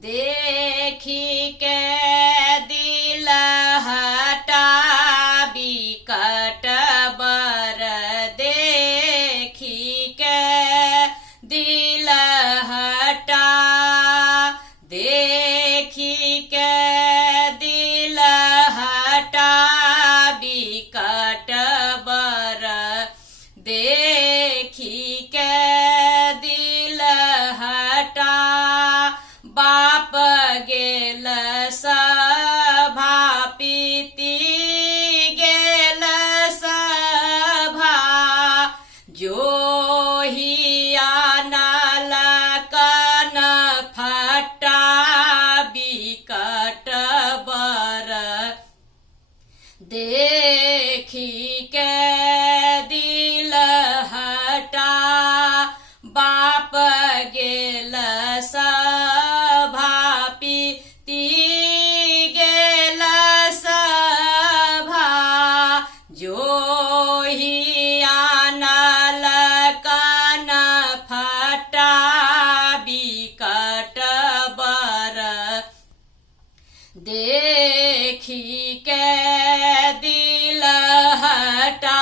देखी के दिल हटा बिकट बर देखी के दिल हटा देखी के दिल हटा बिकट बर देखी के दिल हटा बाप गेल सभा पीती गेल सभा जो ही आनल कन फटा बिकट बर देखी के दिल हटा बाप गेल सभा पीती गेल सभा जो ही आनल कन फटा बिकट बर देखी के दिल हटा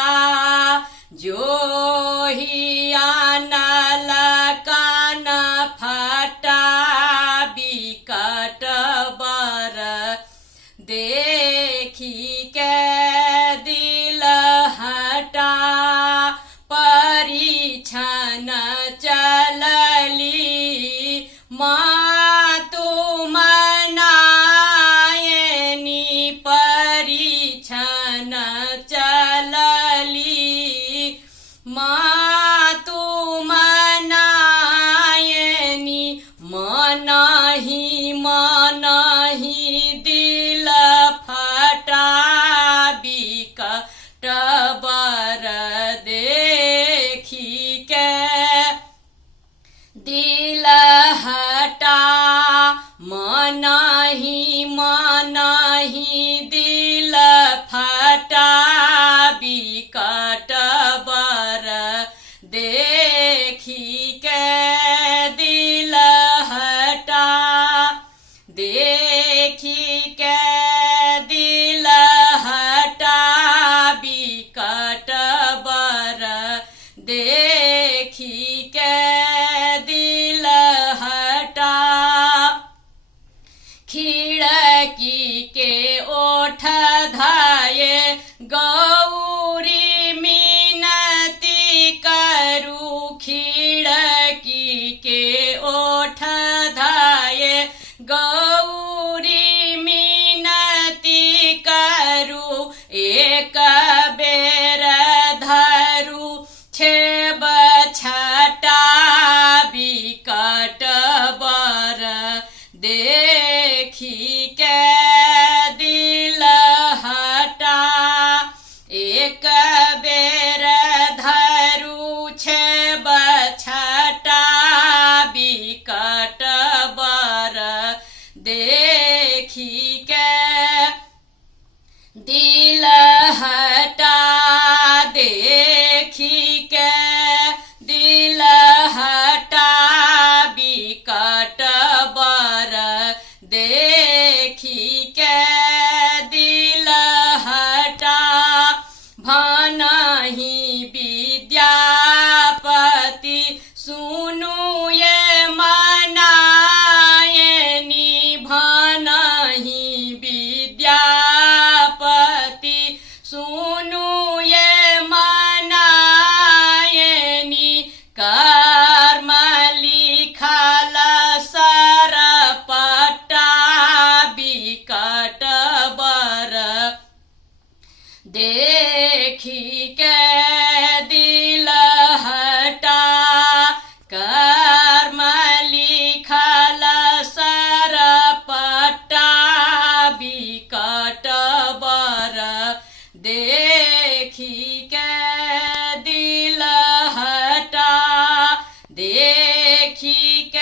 जो ही आनल कन फटा बिकट बर देखी के दिल हटा परीक्षण चलली मातु मनायनी परीक्षण चलली मातु मनायनी मनहि दिल फटा बिकट बर देखी के दिल हटा मनहि दिल फटा बिकट बर देखी के दिल हटा देखी के दिल हटा बिकट बर देखी के दिल हटा खिड़की के ओठ धाये गौरी मिनती करू खिड़की के ओठ धाये गौरी मिनती करू एक बेर धरू छेब छटा बिकट बर देखी के दिल हटा एक बेर धरू छेब छटा बिकट बर देखी के दिल हटा देखी के दिल हटा बिकट बर देखी के दिल हटा भनहि विद्यापति सुनु ये मनायनी भनहि विद्यापति सुनु ये मनायनी कर्म लिखल सरपटा बिकट बर देखी के दिल हटा कर्म लिखल सरपटा बिकट बर देखी के दिल हटा देखी के